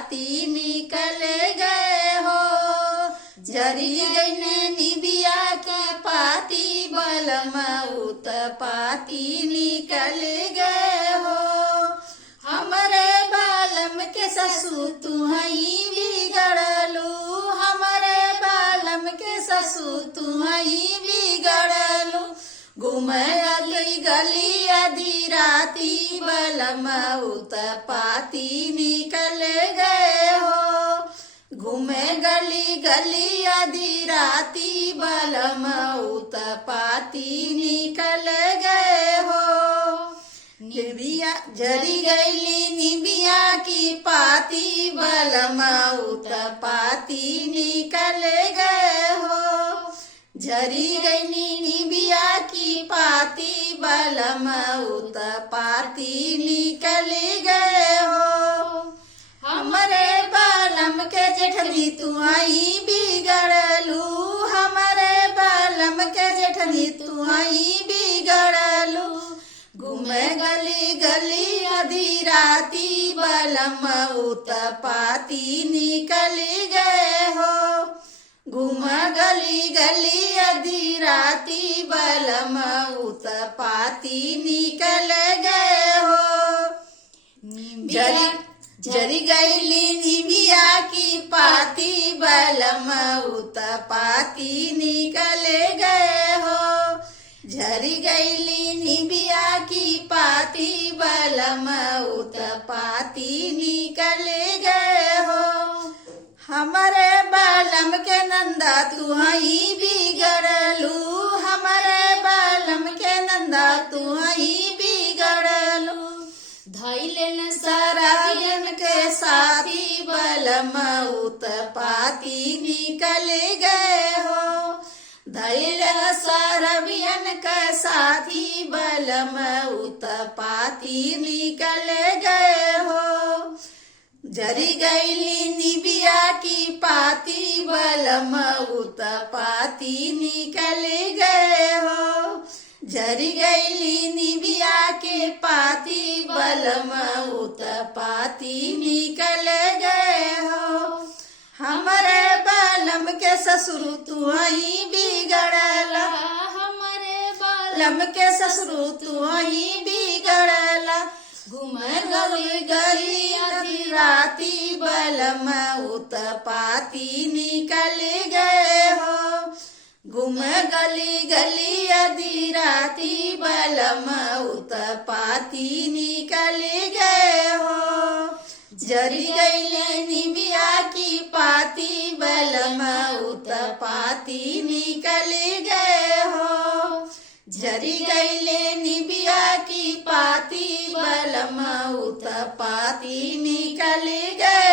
पाती निकल गए हो। जरी गई निबिया के पाती बलम उत पाती निकल गए हो। हमरे बालम के ससु तुहई बिगड़लू, हमरे बालम के ससु तुहई बिगड़लू। घूमली गली आधी राती बलम उत पाती निकल गए हो। घूमे गली गली आधी राती बलम उत पाती निकल गए हो। निबिया जरी गईली निबिया की पाती बलम उत पाती निकल गए हो। जरी गईली निबिया की पाती बलम उत पाती निकल गए हो। हमरे बालम के जेठनी तुहई बिगड़लू, हमरे बालम के जेठनी तुहई बिगड़लू। घूमे गली गली आधी राती बलम उत पाती निकल गए हो। घूम गली गली आधी राती बलम उत पाती निकल गए हो। जरी गईली निबिया की पाती बलम उत पाती निकल गए हो। झरी गईली निबिया की पाती बलम उत पाती निकल गए हो। हमरे बालम के नंदा तुहई बिगड़लू, हमरे बालम के नंदा तुहई बिगड़लू। धैले सरायन के साथी बलम उत पाती निकल गए हो। धैले सरबियन के साथी बलम उत पाती निकल गए हो। जरी गईली निबिया की पाती बलम उत पाती निकल गए हो। जरी गईली निबिया के पाती बलम उत पाती निकल गए हो। हमरे बालम के ससुर तुहई बिगड़ला, हमरे बालम के ससुर तुहई बिगड़ला। घूम गली गली आधी राती बलम उत पाती निकल गए हो। घूम गली गली आधी राती बलम उत पाती निकल गए हो। जरी गईले निबिया की पाती बलम उत पाती निकल गए हो। जरी गईले निबिया की पाती बलम उत पाती निकल गए।